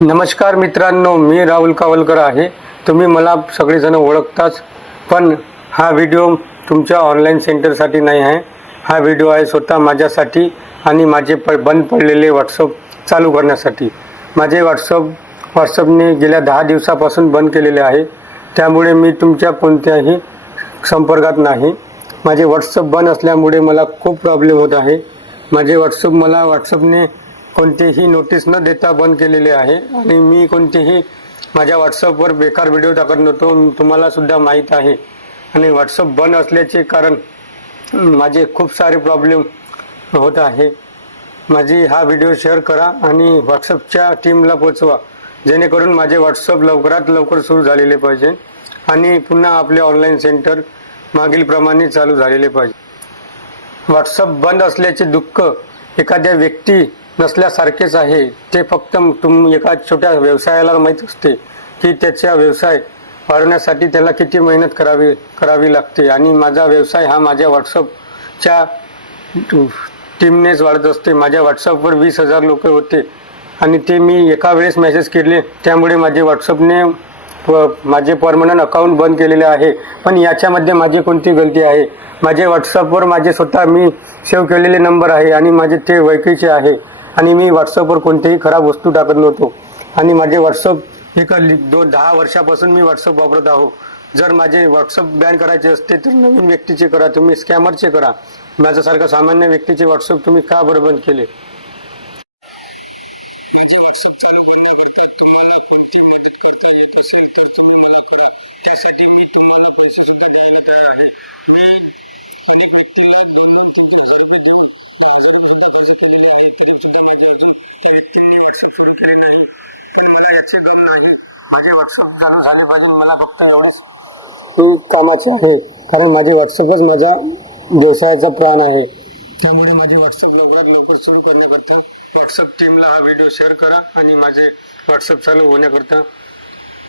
नमस्कार मित्रांनो मी राहुल कावलकर आहे. तुम्ही मला सगळेजण ओळखताच पण हा व्हिडिओ तुमच्या ऑनलाईन सेंटरसाठी नाही आहे. हा व्हिडिओ आहे स्वतः माझ्यासाठी आणि माझे प बंद पडलेले व्हॉट्सअप चालू करण्यासाठी. माझे व्हॉट्सअप व्हॉट्सअपने गेल्या दहा दिवसापासून बंद केलेले आहे. त्यामुळे मी तुमच्या कोणत्याही संपर्कात नाही. माझे व्हॉट्सअप बंद असल्यामुळे मला खूप प्रॉब्लेम होत आहे. माझे व्हॉट्सअप मला व्हॉट्सअपने कोणतेही नोटीस न देता बंद केलेले आहे. आणि मी कोणतेही माझ्या व्हॉट्सअपवर बेकार व्हिडिओ टाकत नव्हतो. तुम्हाला सुद्धा माहीत आहे. आणि व्हॉट्सअप बंद असल्याचे कारण माझे खूप सारे प्रॉब्लेम होत आहे. माझी हा व्हिडिओ शेअर करा आणि व्हॉट्सअपच्या टीमला पोचवा. जेणेकरून माझे व्हॉट्सअप लवकरात लवकर सुरू झालेले पाहिजे आणि पुन्हा आपले ऑनलाईन सेंटर मागीलप्रमाणे चालू झालेले पाहिजे. व्हॉट्सअप बंद असल्याचे दुःख एखाद्या व्यक्ती नसल्यासारखेच आहे. ते फक्त तुम एका छोट्या व्यवसायाला माहीत असते की त्याचा व्यवसाय वाढवण्यासाठी त्याला किती मेहनत करावी करावी लागते. आणि माझा व्यवसाय हा माझ्या व्हॉट्सअपच्या टीमनेच वाढत असते. माझ्या व्हॉट्सअपवर वीस हजार लोक होते. आणि ते मी एका वेळेस मेसेज केले. त्यामुळे माझे व्हॉट्सअपने व माझे परमनंट अकाउंट बंद केलेले आहे. पण याच्यामध्ये माझी कोणती गलती आहे? माझे व्हॉट्सअपवर माझे स्वतः मी सेव्ह केलेले नंबर आहे आणि माझे ते वैकीचे आहे. आणि मी व्हॉट्सअपवर कोणतेही खराब वस्तू टाकत नव्हतो. आणि माझे व्हॉट्सअप एका दोन दहा वर्षापासून मी व्हॉट्सअप वापरत आहो. जर माझे व्हॉट्सअप बॅन करायचे असते तर नवीन व्यक्तीचे करा तुम्ही स्कॅमरचे करा. माझ्यासारखा सामान्य व्यक्तीचे व्हॉट्सअप तुम्ही का बरं बंद केले? मी कामाचे आहे कारण माझे व्हॉट्सअपच माझा व्यवसायाचा प्राण आहे. त्यामुळे माझे व्हॉट्सअप लवकरात लवकर सुरू करण्याकरता व्हॉट्सअप टीमला हा व्हिडिओ शेअर करा आणि माझे व्हॉट्सअप चालू होण्याकरता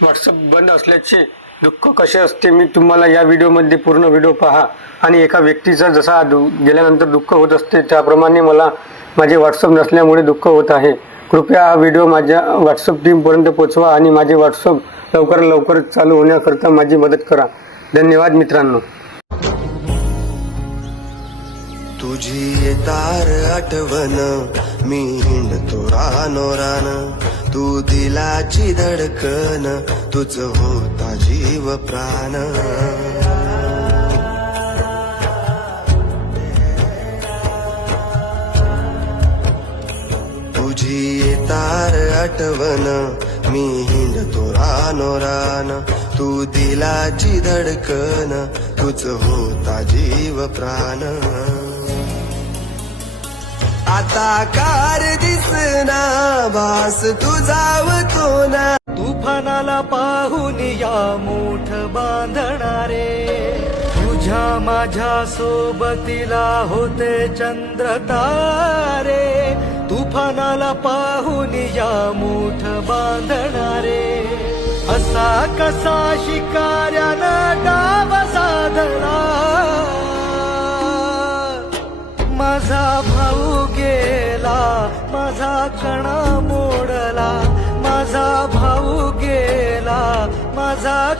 व्हॉट्सअप बंद असल्याचे दुःख कसे असते मी तुम्हाला या व्हिडिओमध्ये पूर्ण व्हिडिओ पहा. आणि एका व्यक्तीचा जसा दु- गेल्यानंतर दुःख होत असते त्याप्रमाणे मला माझे व्हॉट्सअप नसल्यामुळे दुःख होत आहे. कृपया हा व्हिडिओ माझ्या व्हॉट्सअप टीमपर्यंत पोचवा आणि माझे व्हॉट्सअप लवकर लवकर चालू होण्याकरता माझी मदत करा. धन्यवाद मित्रांनो. तुझी तार आठवण मी हिंडतो रानो रान. तू दिलाची धडकन तुझ होता जीव प्राण तार आठवण मी हिंडतो रानो रान. तू दिलाची धडकन तुझ होता जीव प्राण. आता कार दिसना भास तुझावतो ना. तुफानाला पाहून या मोठ बांधणारे. तुझ्या माझ्या सोबतीला होते चंद्र तारे तुफानाला पाहून या मोठ बांधणारे. असा कसा शिकाऱ्यानं डाव साधला. माझा भाऊ गेला माझा कणा मोडला. माझा भाऊ गेला माझा